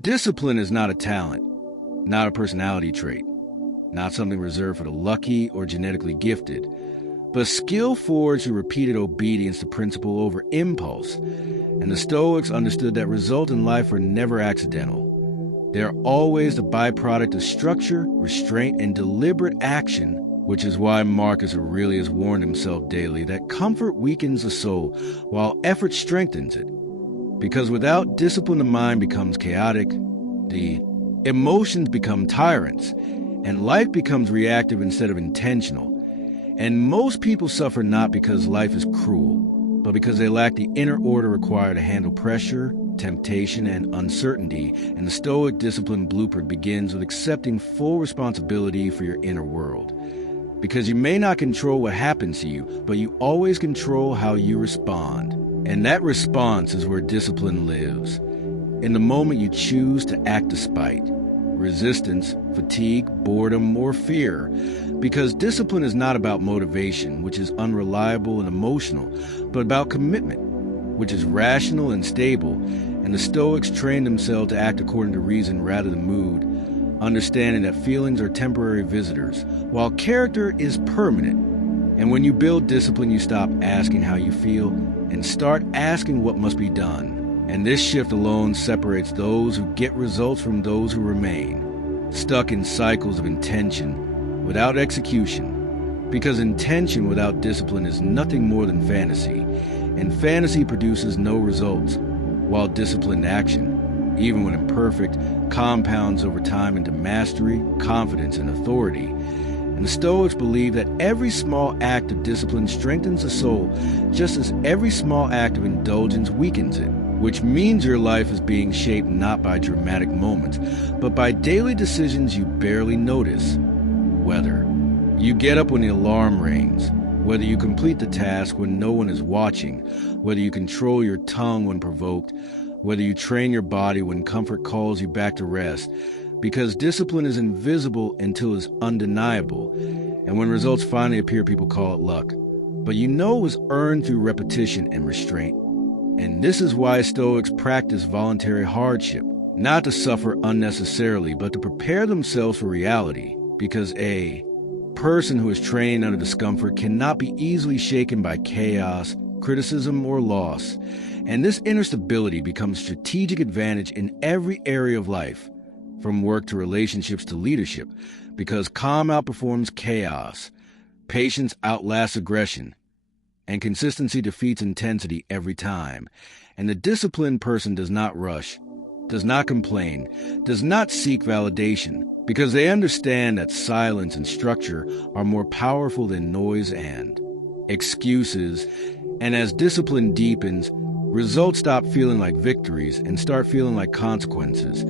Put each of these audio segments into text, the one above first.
Discipline is not a talent, not a personality trait, not something reserved for the lucky or genetically gifted, but skill forged through repeated obedience to principle over impulse. And the Stoics understood that results in life are never accidental. They are always the byproduct of structure, restraint, and deliberate action, which is why Marcus Aurelius warned himself daily that comfort weakens the soul, while effort strengthens it. Because without discipline, the mind becomes chaotic, the emotions become tyrants, and life becomes reactive instead of intentional. And most people suffer not because life is cruel, but because they lack the inner order required to handle pressure, temptation, and uncertainty. And the Stoic discipline blueprint begins with accepting full responsibility for your inner world. Because you may not control what happens to you, but you always control how you respond. And that response is where discipline lives. In the moment you choose to act despite resistance, fatigue, boredom, or fear. Because discipline is not about motivation, which is unreliable and emotional, but about commitment, which is rational and stable. And the Stoics trained themselves to act according to reason rather than mood, understanding that feelings are temporary visitors, while character is permanent. And when you build discipline, you stop asking how you feel and start asking what must be done. And this shift alone separates those who get results from those who remain, stuck in cycles of intention without execution. Because intention without discipline is nothing more than fantasy, and fantasy produces no results, while disciplined action, even when imperfect, compounds over time into mastery, confidence, and authority. And the Stoics believe that every small act of discipline strengthens the soul, just as every small act of indulgence weakens it. Which means your life is being shaped not by dramatic moments, but by daily decisions you barely notice. Whether you get up when the alarm rings, whether you complete the task when no one is watching, whether you control your tongue when provoked, whether you train your body when comfort calls you back to rest. Because discipline is invisible until it's undeniable, and when results finally appear, people call it luck. But you know it was earned through repetition and restraint. And this is why Stoics practice voluntary hardship, not to suffer unnecessarily, but to prepare themselves for reality. Because a person who is trained under discomfort cannot be easily shaken by chaos, criticism, or loss. And this inner stability becomes strategic advantage in every area of life, from work to relationships to leadership, because calm outperforms chaos, patience outlasts aggression, and consistency defeats intensity every time. And the disciplined person does not rush, does not complain, does not seek validation, because they understand that silence and structure are more powerful than noise and excuses. And as discipline deepens, results stop feeling like victories and start feeling like consequences,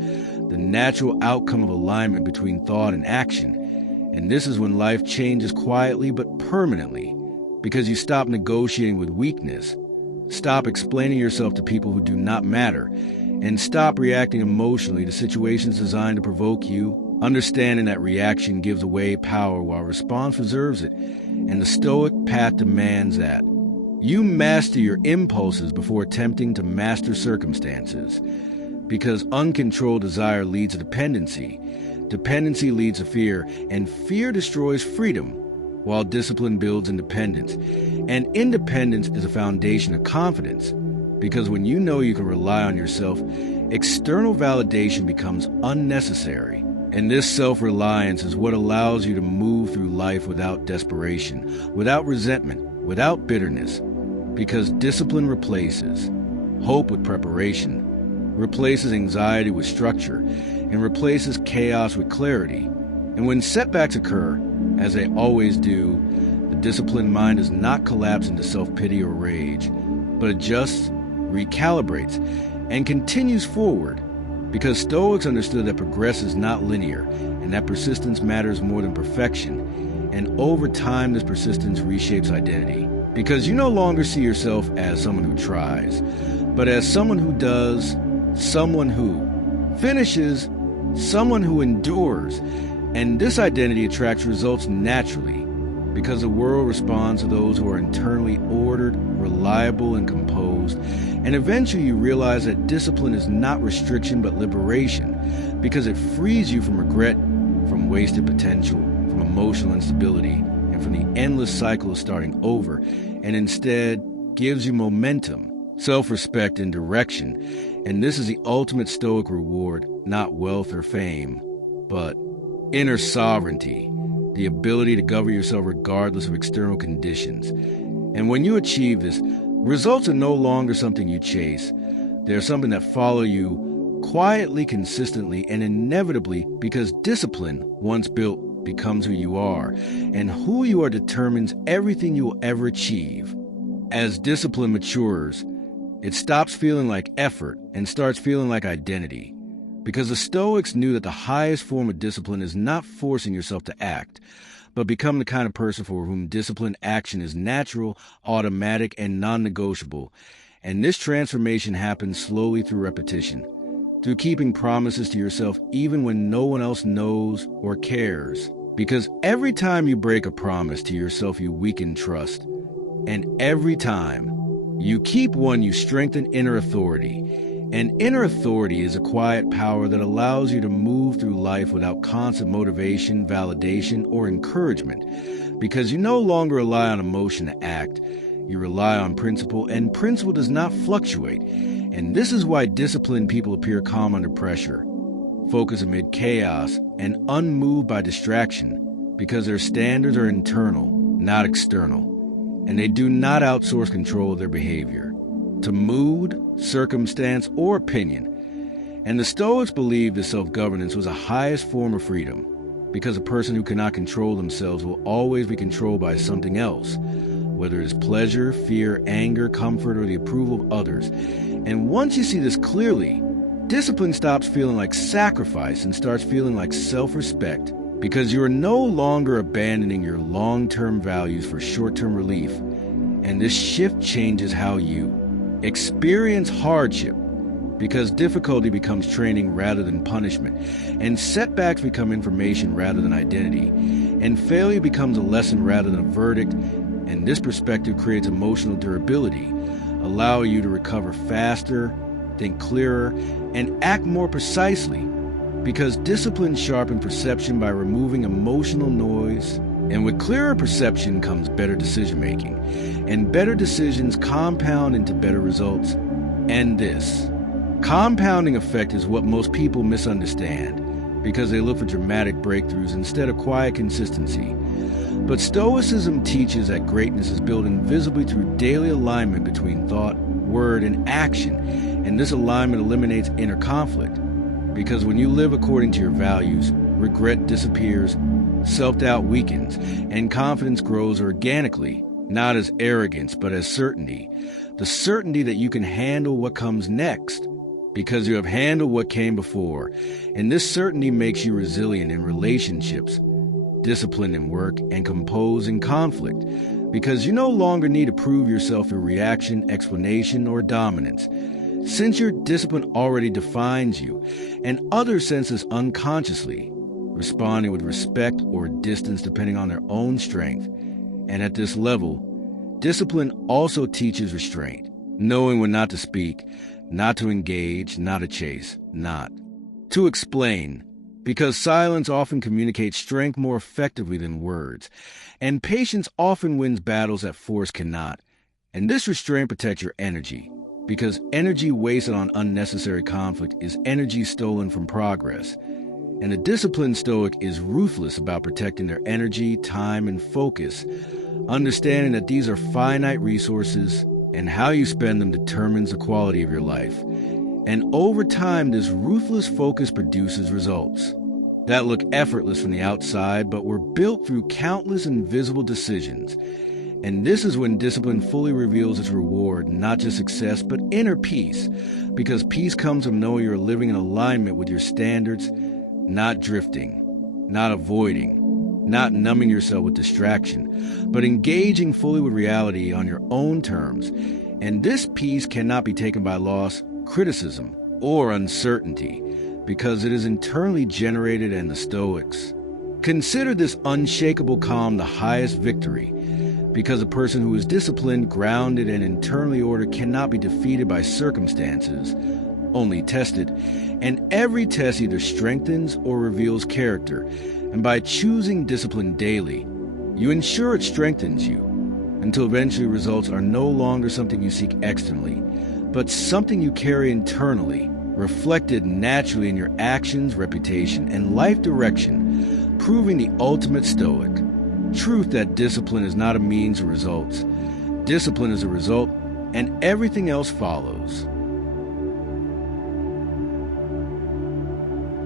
the natural outcome of alignment between thought and action. And this is when life changes quietly but permanently. Because you stop negotiating with weakness, stop explaining yourself to people who do not matter, and stop reacting emotionally to situations designed to provoke you, understanding that reaction gives away power while response reserves it. And the Stoic path demands that you master your impulses before attempting to master circumstances. Because uncontrolled desire leads to dependency, dependency leads to fear, and fear destroys freedom, while discipline builds independence. And independence is a foundation of confidence, because when you know you can rely on yourself, external validation becomes unnecessary. And this self-reliance is what allows you to move through life without desperation, without resentment, without bitterness. Because discipline replaces hope with preparation, replaces anxiety with structure, and replaces chaos with clarity. And when setbacks occur, as they always do, the disciplined mind does not collapse into self-pity or rage, but adjusts, recalibrates, and continues forward. Because Stoics understood that progress is not linear, and that persistence matters more than perfection. And over time, this persistence reshapes identity. Because you no longer see yourself as someone who tries, but as someone who does, someone who finishes, someone who endures. And this identity attracts results naturally, because the world responds to those who are internally ordered, reliable, reliable and composed, and eventually you realize that discipline is not restriction but liberation, because it frees you from regret, from wasted potential, from emotional instability, and from the endless cycle of starting over, and instead gives you momentum, self-respect, and direction. And this is the ultimate Stoic reward, not wealth or fame, but inner sovereignty, the ability to govern yourself regardless of external conditions. And when you achieve this, results are no longer something you chase. They're something that follow you quietly, consistently, and inevitably, because discipline, once built, becomes who you are, and who you are determines everything you will ever achieve. As discipline matures, it stops feeling like effort and starts feeling like identity. Because the Stoics knew that the highest form of discipline is not forcing yourself to act, but become the kind of person for whom disciplined action is natural, automatic, and non-negotiable. And this transformation happens slowly through repetition, through keeping promises to yourself even when no one else knows or cares. Because every time you break a promise to yourself, you weaken trust. And every time you keep one, you strengthen inner authority. And inner authority is a quiet power that allows you to move through life without constant motivation, validation, or encouragement. Because you no longer rely on emotion to act, you rely on principle, and principle does not fluctuate. And this is why disciplined people appear calm under pressure, focused amid chaos, and unmoved by distraction, because their standards are internal, not external. And they do not outsource control of their behavior to mood, circumstance, or opinion. And the Stoics believed that self-governance was the highest form of freedom, because a person who cannot control themselves will always be controlled by something else, whether it's pleasure, fear, anger, comfort, or the approval of others. And once you see this clearly, discipline stops feeling like sacrifice and starts feeling like self-respect, because you are no longer abandoning your long-term values for short-term relief. And this shift changes how you experience hardship, because difficulty becomes training rather than punishment, and setbacks become information rather than identity, and failure becomes a lesson rather than a verdict. And this perspective creates emotional durability, allowing you to recover faster, think clearer, and act more precisely, because discipline sharpens perception by removing emotional noise. And with clearer perception comes better decision-making, and better decisions compound into better results. And this compounding effect is what most people misunderstand, because they look for dramatic breakthroughs instead of quiet consistency. But Stoicism teaches that greatness is built invisibly through daily alignment between thought, word, and action, and this alignment eliminates inner conflict, because when you live according to your values, regret disappears, self-doubt weakens, and confidence grows organically, not as arrogance, but as certainty. The certainty that you can handle what comes next, because you have handled what came before. And this certainty makes you resilient in relationships, disciplined in work, and composed in conflict, because you no longer need to prove yourself through reaction, explanation, or dominance. Since your discipline already defines you, and others sense this unconsciously, responding with respect or distance depending on their own strength. And at this level, discipline also teaches restraint, knowing when not to speak, not to engage, not to chase, not to explain, because silence often communicates strength more effectively than words, and patience often wins battles that force cannot. And this restraint protects your energy, because energy wasted on unnecessary conflict is energy stolen from progress. And a disciplined Stoic is ruthless about protecting their energy, time, and focus, understanding that these are finite resources and how you spend them determines the quality of your life. And over time, this ruthless focus produces results that look effortless from the outside, but were built through countless invisible decisions. And this is when discipline fully reveals its reward, not just success, but inner peace, because peace comes from knowing you're living in alignment with your standards, not drifting, not avoiding, not numbing yourself with distraction, but engaging fully with reality on your own terms. And this peace cannot be taken by loss, criticism, or uncertainty, because it is internally generated. And the Stoics consider this unshakable calm the highest victory, because a person who is disciplined, grounded, and internally ordered cannot be defeated by circumstances, only tested, and every test either strengthens or reveals character, and by choosing discipline daily, you ensure it strengthens you, until eventually results are no longer something you seek externally, but something you carry internally, reflected naturally in your actions, reputation, and life direction, proving the ultimate Stoic truth that discipline is not a means of results. Discipline is a result, and everything else follows.